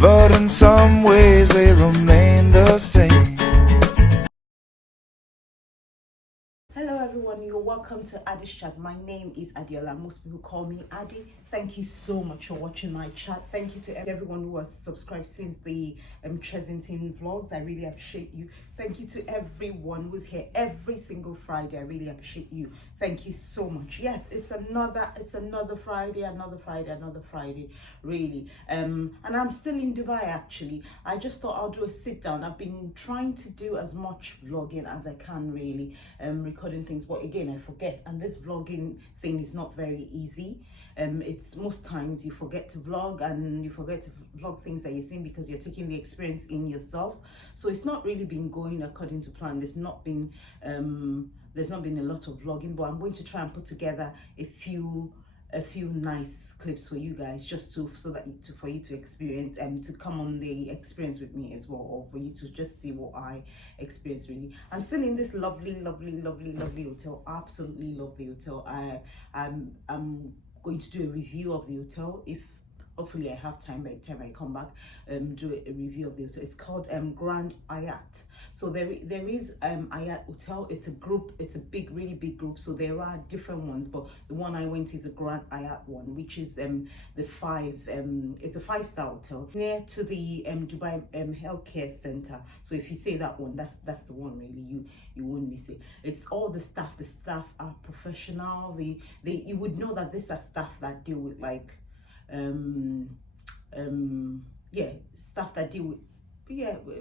but in some ways they remain the same. Hello everyone, you're welcome to Addie's chat. My name is Adiola. Most people call me Addie. Thank you so much for watching my chat. Thank you to everyone who has subscribed since the Chesington vlogs. I really appreciate you. Thank you to everyone who's here every single Friday. I really appreciate you. Thank you so much. Yes, it's another Friday, really. And I'm still in Dubai actually. I just thought I'll do a sit down. I've been trying to do as much vlogging as I can, really, recording things, but again I forget, and this vlogging thing is not very easy. It's most times you forget to vlog, and you forget to vlog things that you're seeing because you're taking the experience in yourself. So it's not really been going according to plan. There's not been a lot of vlogging, but I'm going to try and put together a few nice clips for you guys, just for you to experience and to come on the experience with me as well, or for you to just see what I experience. Really, I'm still in this lovely hotel. Absolutely love the hotel. I'm going to do a review of the hotel if hopefully I have time by the time I come back, do a review of the hotel. It's called Grand Hyatt. So there is Hyatt Hotel. It's a group, it's a really big group, so there are different ones, but the one I went to is a Grand Hyatt one, which is it's a 5-star hotel near to the Dubai Healthcare Center. So if you say that one, that's the one, really. You won't miss it. It's all the staff are professional. You would know that these are staff that deal with like stuff that deal with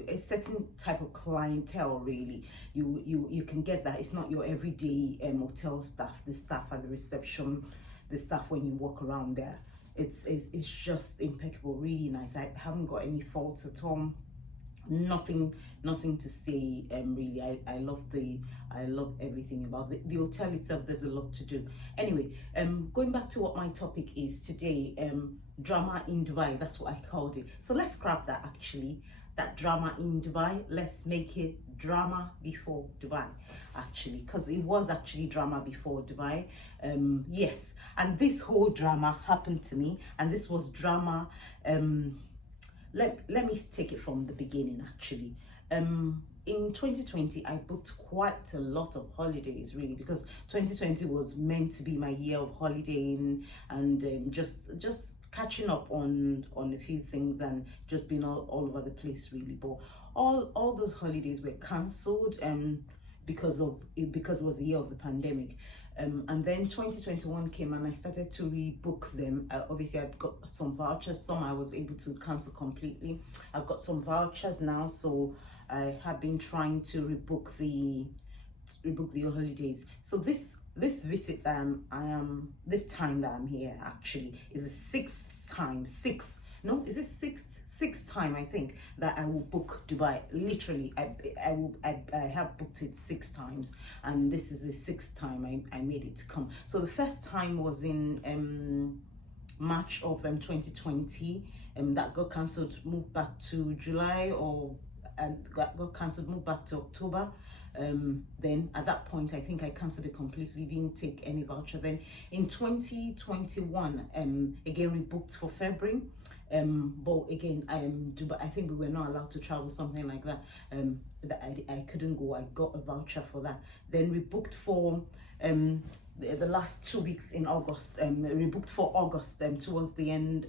a certain type of clientele, really. You can get that. It's not your everyday hotel staff. The staff at the reception, the staff when you walk around there, it's just impeccable, really nice. I haven't got any faults at all. Nothing to say, really. I love everything about the hotel itself. There's a lot to do. Anyway, going back to what my topic is today, drama in Dubai. That's what I called it. So let's scrap that, actually, that drama in Dubai. Let's make it drama before Dubai, actually, because it was actually drama before Dubai. Yes, and this whole drama happened to me, and this was drama. Let me take it from the beginning, actually. In 2020, I booked quite a lot of holidays, really, because 2020 was meant to be my year of holidaying and just catching up on a few things and just being all over the place, really. But all those holidays were cancelled because it was the year of the pandemic. And then 2021 came and I started to rebook them. Obviously, I'd got some vouchers. Some I was able to cancel completely. I've got some vouchers now, so I have been trying to rebook the holidays. So this visit that this time that I'm here, actually, is the sixth time I think that I will book Dubai. Literally, I have booked it 6 times, and this is the 6th time I made it come. So the first time was in March of 2020, that got cancelled, moved back to July, got cancelled, moved back to October. Then at that point, I think I cancelled it completely, didn't take any voucher. Then in 2021, again we booked for February, but again, Dubai, I think we were not allowed to travel, something like that. That I couldn't go. I got a voucher for that. Then we booked for the last 2 weeks in August. We booked for August, towards the end,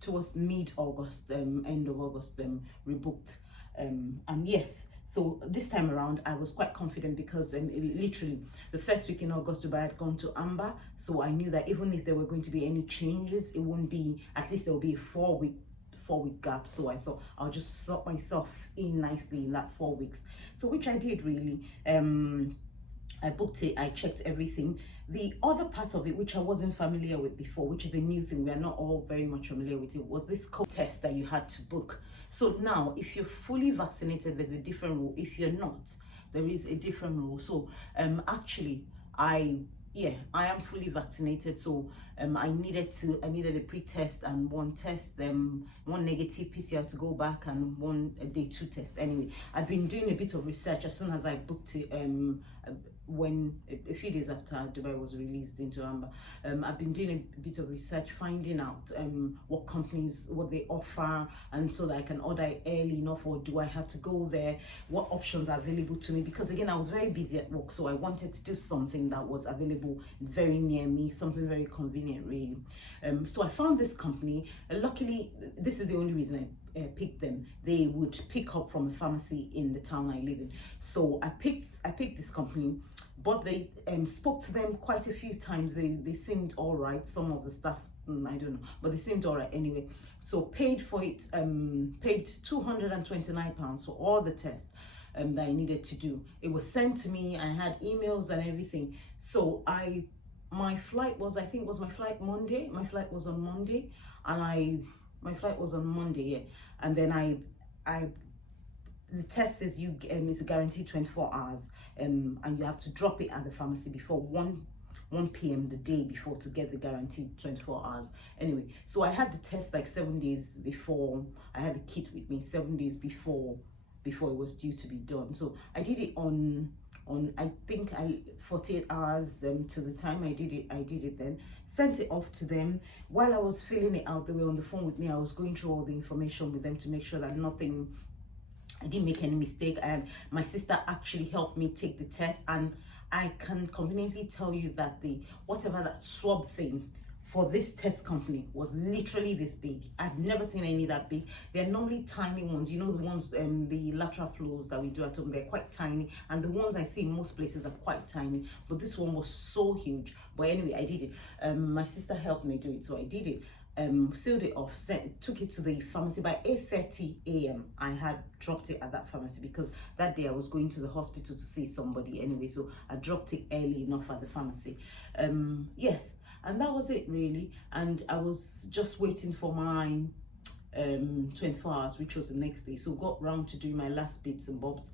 towards mid-August, end of August, we booked. And yes, so this time around I was quite confident because literally the first week in August, Dubai had gone to amber, so I knew that even if there were going to be any changes, it wouldn't be, at least there will be a 4-week gap. So I thought I'll just sort myself in nicely in that 4 weeks, so which I did, really. I booked it, I checked everything. The other part of it, which I wasn't familiar with before, which is a new thing, we are not all very much familiar with it, was this COVID test that you had to book. So now, if you're fully vaccinated, there's a different rule. If you're not, there is a different rule. So actually, I am fully vaccinated, so I needed a pre-test and one test, one negative PCR to go back, and one day 2 test. Anyway, I've been doing a bit of research as soon as I booked it. when a few days after Dubai was released into amber. I've been doing a bit of research, finding out what companies, what they offer, and so that I can order it early enough, or do I have to go there, what options are available to me, because again I was very busy at work, so I wanted to do something that was available very near me, something very convenient really. So I found this company. Luckily, this is the only reason I picked them. They would pick up from a pharmacy in the town I live in. So I picked this company, but they spoke to them quite a few times. They seemed all right. Some of the stuff, I don't know, but they seemed all right anyway. So paid for it, paid £229 for all the tests that I needed to do. It was sent to me. I had emails and everything. So my flight was, I think was my flight Monday. My flight was on Monday, and my flight was on Monday, yeah. And then the test is is a guaranteed 24 hours, and you have to drop it at the pharmacy before 1 p.m. the day before to get the guaranteed 24 hours. Anyway, so I had the test like 7 days before. I had the kit with me 7 days before it was due to be done. So I did it on I think 48 hours to the time I did it, then sent it off to them. While I was filling it out, they were on the phone with me. I was going through all the information with them to make sure that I didn't make any mistake. My sister actually helped me take the test, and I can conveniently tell you that whatever that swab thing for this test company was literally this big. I've never seen any that big. They're normally tiny ones, you know, the ones, the lateral flows that we do at home, they're quite tiny, and the ones I see in most places are quite tiny, but this one was so huge. But anyway, I did it. My sister helped me do it, so I did it. Sealed it off, took it to the pharmacy. By 8:30 a.m. I had dropped it at that pharmacy, because that day I was going to the hospital to see somebody anyway, so I dropped it early enough at the pharmacy. Yes, and that was it really. And I was just waiting for my 24 hours, which was the next day. So got round to doing my last bits and bobs.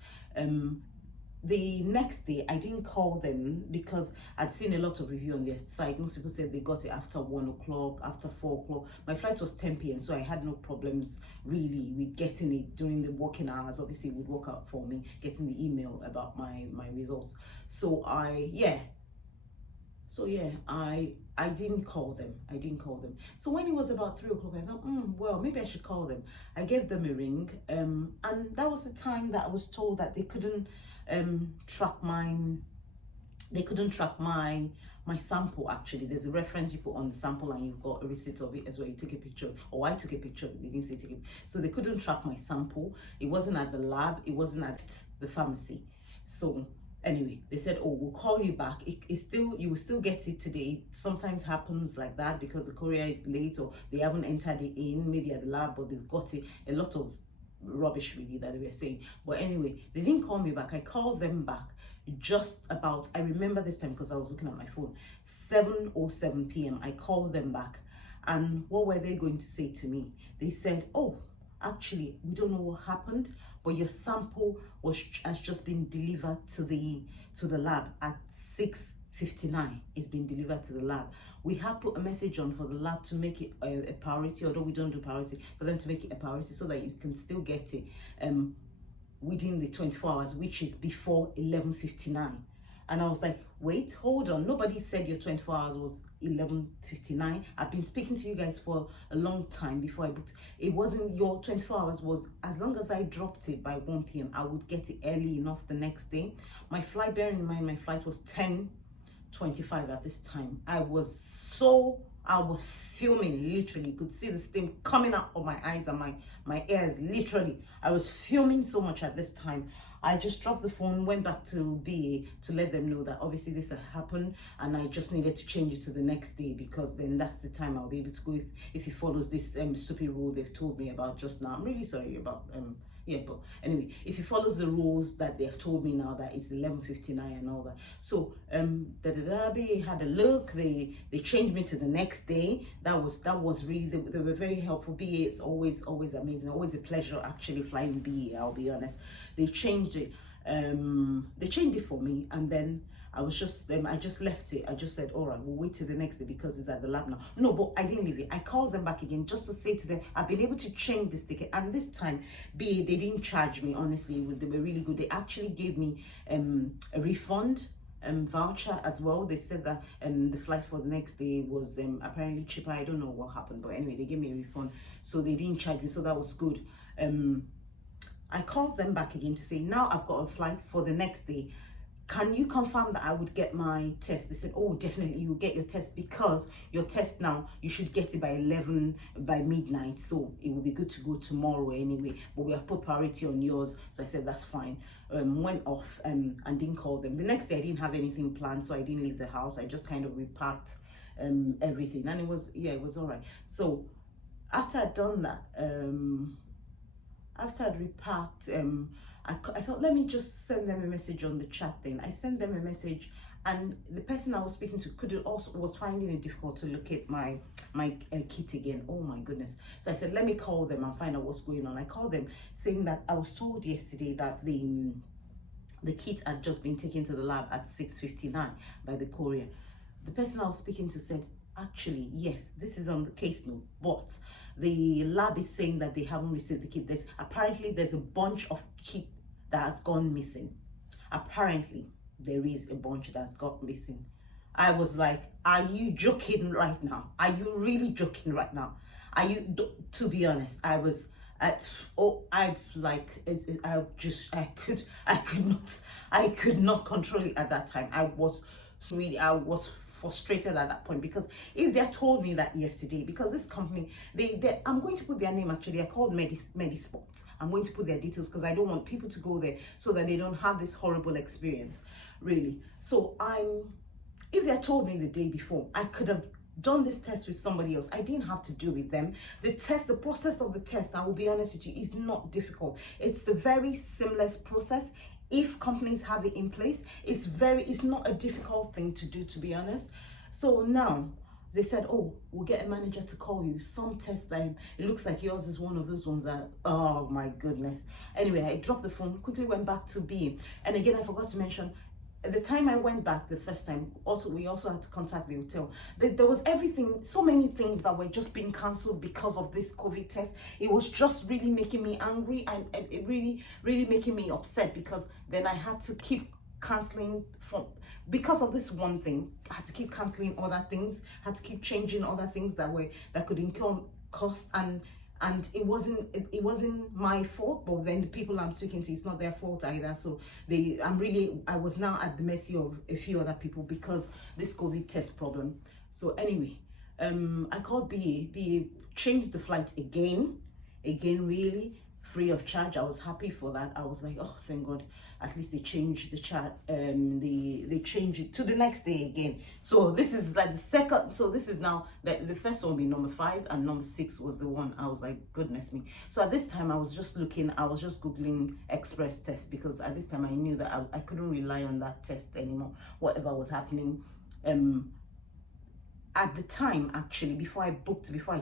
The next day I didn't call them because I'd seen a lot of review on their site. Most people said they got it after 1 o'clock, after 4 o'clock. My flight was 10 p.m, so I had no problems really with getting it during the working hours. Obviously it would work out for me, getting the email about my results. So I didn't call them. So when it was about 3 o'clock, I thought, well, maybe I should call them. I gave them a ring, and that was the time that I was told that they couldn't track my sample. Actually, there's a reference you put on the sample, and you've got a receipt of it as well. You take a picture, or I took a picture of it. They didn't say take it. So they couldn't track my sample. It wasn't at the lab, it wasn't at the pharmacy. So anyway, they said, oh, we'll call you back. You will still get it today. It sometimes happens like that because the courier is late, or they haven't entered it in, maybe at the lab, but they've got it. A lot of rubbish really that they were saying. But anyway, they didn't call me back. I called them back just about, I remember this time because I was looking at my phone, 7:07 p.m. I called them back, and what were they going to say to me? They said, oh, actually, we don't know what happened, but your sample has just been delivered to the lab at 6:59. It's been delivered to the lab. We have put a message on for the lab to make it a priority, although we don't do priority, for them to make it a priority so that you can still get it within the 24 hours, which is before 11:59. And I was like, wait, hold on. Nobody said your 24 hours was 11:59. I've been speaking to you guys for a long time before I booked. It wasn't, your 24 hours was, as long as I dropped it by 1 p.m, I would get it early enough the next day. My flight, bearing in mind, my flight was 10:25 at this time. I was fuming, literally. You could see the steam coming out of my eyes and my ears, literally. I was fuming so much at this time. I just dropped the phone, went back to BA to let them know that obviously this had happened, and I just needed to change it to the next day, because then that's the time I'll be able to go if he follows this stupid rule they've told me about just now. I'm really sorry about yeah, but anyway, if he follows the rules that they have told me now, that it's 11:59 and all that. So BA had a look, they changed me to the next day. That was really, they were very helpful. BA is always amazing, always a pleasure actually flying BA, I'll be honest. They changed it for me, and then I was just I just left it. I just said, all right, we'll wait till the next day because it's at the lab now. No, but I didn't leave it. I called them back again just to say to them, I've been able to change this ticket, and this time BA, they didn't charge me. Honestly, they were really good. They actually gave me a refund. voucher as well. They said that the flight for the next day was apparently cheaper. I don't know what happened, but anyway, they gave me a refund, so they didn't charge me, so that was good. I called them back again to say, now I've got a flight for the next day. Can you confirm that I would get my test? They said, oh, definitely you will get your test, because your test now, you should get it by 11, by midnight. So it will be good to go tomorrow anyway. But we have put priority on yours. So I said, that's fine. Went off and didn't call them. The next day, I didn't have anything planned. So I didn't leave the house. I just kind of repacked everything. And it was, yeah, it was all right. So after I'd done that, after I'd repacked, I thought, let me just send them a message on the chat thing. I sent them a message, and the person I was speaking to was finding it difficult to locate my kit again. Oh my goodness. So I said, let me call them and find out what's going on. I called them saying that I was told yesterday that the kit had just been taken to the lab at 6:59 by the courier. The person I was speaking to said, actually, yes, this is on the case note, but the lab is saying that they haven't received the kit. Apparently there's a bunch of kit that has gone missing. Apparently there is a bunch that's got missing. I was like, are you joking right now? Are you really joking right now? Are you, to be honest, I could not control it at that time. I was frustrated at that point, because if they had told me that yesterday, because this company, I'm going to put their name, actually, I called Medisport. I'm going to put their details, because I don't want people to go there so that they don't have this horrible experience, really. So if they had told me the day before, I could have done this test with somebody else. I didn't have to do with them. The process of the test, I will be honest with you, is not difficult. It's a very seamless process. If companies have it in place, it's not a difficult thing to do, to be honest. So now they said, oh, we'll get a manager to call you. Some test time, it looks like yours is one of those ones that, oh my goodness. Anyway, I dropped the phone, quickly went back to B. And again, I forgot to mention, at the time I went back the first time, we also had to contact the hotel. There was everything, so many things that were just being cancelled because of this COVID test. It was just really making me angry, and it really making me upset, because then I had to keep cancelling because of this one thing. I had to keep cancelling other things, had to keep changing other things that could incur cost, and it wasn't my fault, but then the people I'm speaking to, it's not their fault either. So I was now at the mercy of a few other people because this COVID test problem. So anyway, I called BA changed the flight again, really free of charge. I was happy for that. I was like, oh, thank God, at least they changed the chart. They changed it to the next day again. So this is like the second. So this is now the first one will be number 5, and number 6 was the one. I was like, goodness me. So at this time I was just googling express test, because at this time I knew that I couldn't rely on that test anymore, whatever was happening. At the time, actually, before I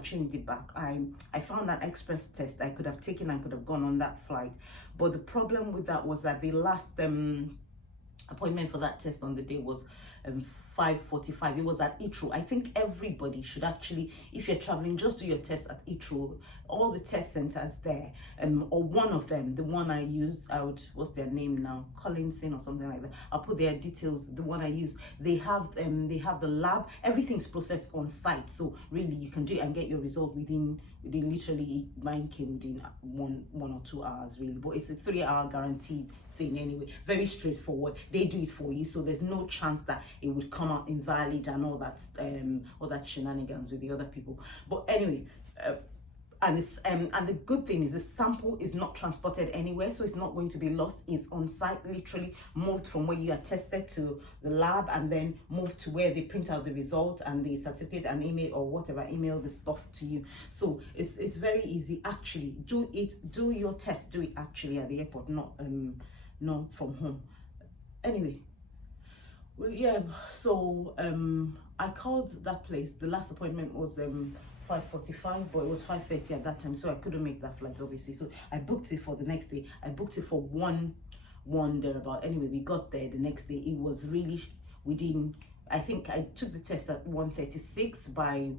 changed it back, I found that express test I could have taken and could have gone on that flight. But the problem with that was that the last appointment for that test on the day was 5:45. It was at Heathrow. I think everybody should actually, if you're traveling, just do your test at Heathrow. All the test centers there, or one of them, the one I use, what's their name now, Collinson or something like that. I'll put their details. The one I use, they have the lab. Everything's processed on site, so really you can do it and get your result within literally, mine came within one or 2 hours, really. But it's a 3-hour guaranteed thing anyway. Very straightforward. They do it for you, so there's no chance that it would come out invalid and all that shenanigans with the other people. But anyway, and the good thing is the sample is not transported anywhere, so it's not going to be lost. It's on site, literally moved from where you are tested to the lab, and then moved to where they print out the result and the certificate and email or whatever, email the stuff to you. So it's very easy. Actually, do your test, do it actually at the airport, not from home. Anyway, well, yeah, so I called that place. The last appointment was 5:45, but it was 5:30 at that time, so I couldn't make that flight, obviously. So I booked it for the next day. I booked it for one thereabout. Anyway, we got there the next day. It was really within, I think I took the test at 1:36. By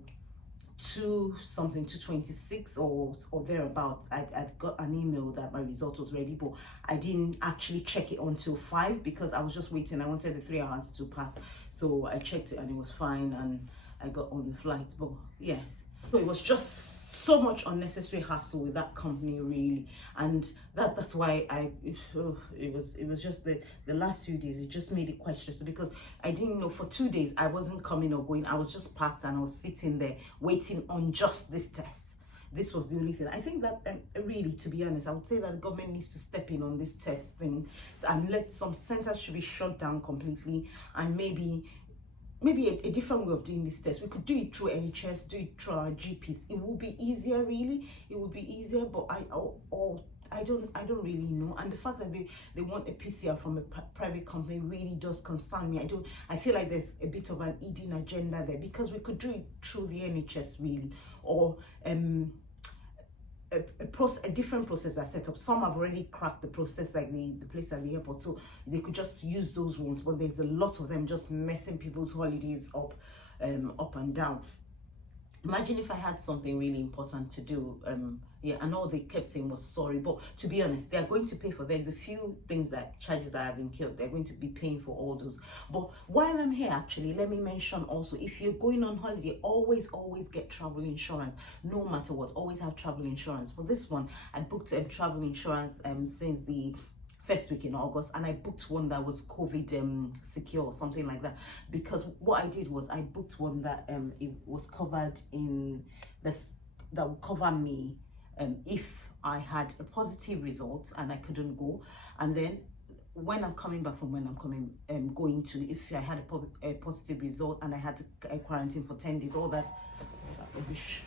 226 or thereabout. I'd got an email that my result was ready, but I didn't actually check it until 5 because I was just waiting. I wanted the 3 hours to pass, so I checked it and it was fine, and I got on the flight. But yes, so it was just so much unnecessary hassle with that company, really, and that's why it was just the last few days. It just made it quite stressful because I didn't know. For 2 days I wasn't coming or going. I was just packed and I was sitting there waiting on just this test. This was the only thing. I think that really, to be honest, I would say that the government needs to step in on this test thing and let some centers should be shut down completely, and maybe a different way of doing this test. We could do it through NHS, do it through our GPs. It would be easier, really. It would be easier, but I don't really know. And the fact that they want a PCR from a private company really does concern me. I feel like there's a bit of an hidden agenda there, because we could do it through the NHS, really, or a different process that's set up. Some have already cracked the process, like the place at the airport, so they could just use those ones, but there's a lot of them just messing people's holidays up and down. Imagine if I had something really important to do, yeah, and all they kept saying was sorry. But to be honest, they are going to pay for, there's a few charges that have been killed. They're going to be paying for all those. But while I'm here, actually, let me mention also, if you're going on holiday, always get travel insurance, no matter what. Always have travel insurance. For this one, I booked travel insurance since the first week in August, and I booked one that was COVID secure or something like that, because what I did was I booked one that it was covered in this, that would cover me if I had a positive result and I couldn't go, and then when I'm coming back from when I'm going to, if I had a positive result and I had to quarantine for 10 days, all that rubbish.